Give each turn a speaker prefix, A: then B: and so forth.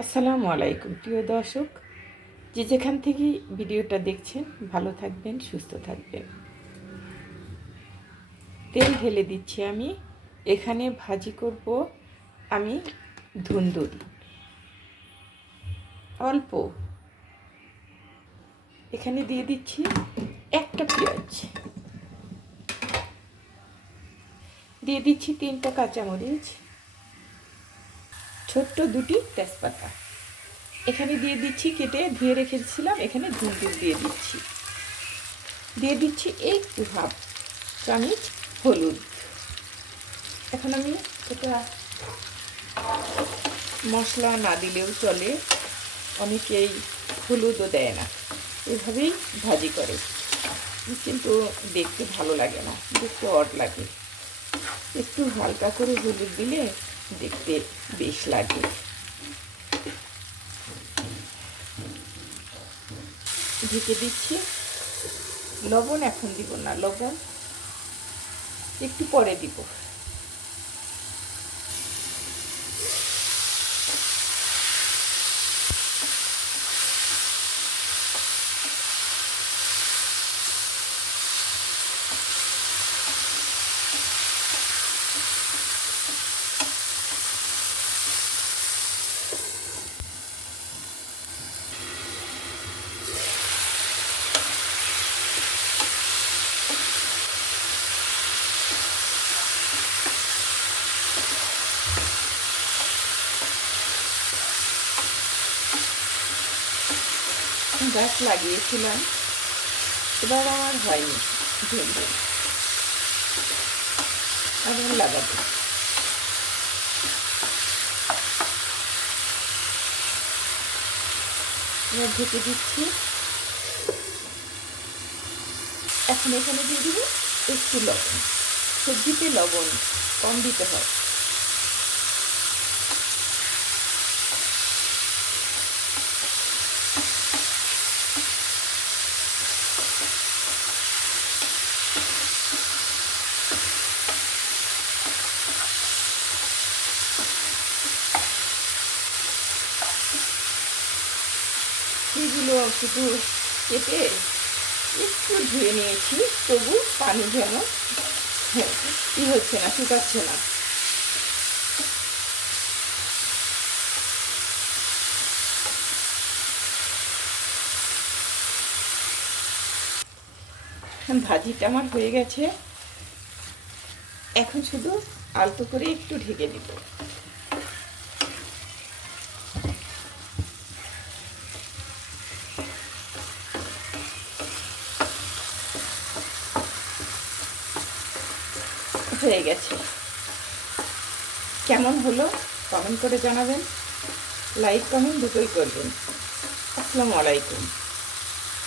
A: আসসালামু আলাইকুম, প্রিয় দর্শক। যে যেখান থেকে ভিডিওটা দেখছেন, ভালো থাকবেন, সুস্থ থাকবেন। তেল ঢেলে দিচ্ছি আমি। এখানে ভাজি করব আমি ধুন্দুরি। অল্প। এখানে দিয়ে দিচ্ছি একটা পেঁয়াজ। দিয়ে দিচ্ছি তিনটা কাঁচামরিচ। ছোট্ট দুটি তেজপাতা। এখানে দিয়ে দিচ্ছি কেটে ধুয়ে রেখেছিলাম, এখানে ধুন্দুর দিয়ে দিচ্ছি। দিয়ে দিচ্ছি একটু হাফ চামিচ হলুদ। এখন আমি এটা মশলা না দিলেও চলে, অনেকেই হলুদও দেয় না। এভাবেই ভাজি করে। কিন্তু দেখতে ভালো লাগে না দেখতে অড লাগে। একটু হালকা করে হলুদ দিলে দেখতে বেশ লাগে। ঢেকে দিচ্ছি। লবণ এখন দিব না লবণ একটু পরে দিব। গাছ লাগিয়েছিলাম। এবার আমার হয়নি। আবার লাগাবো। এবার ঢেকে দিচ্ছি। এখন এখানে দিয়ে দিব একটু লবণ। সবজিতে লবণ, কম দিতে হয়। সেগুলো শুধু কেটে একটু ধুয়ে নিয়েছি, তবু পানি যেন ই হচ্ছে না, শুকাচ্ছে না। ভাজিটা আমার হয়ে গেছে। এখন শুধু আলতো করে একটু ঢেকে দিব। হয়ে গেছে। কেমন হলো কমেন্ট করে জানাবেন। লাইক কমেন্ট দুটোই করবেন। আসসালামু আলাইকুম।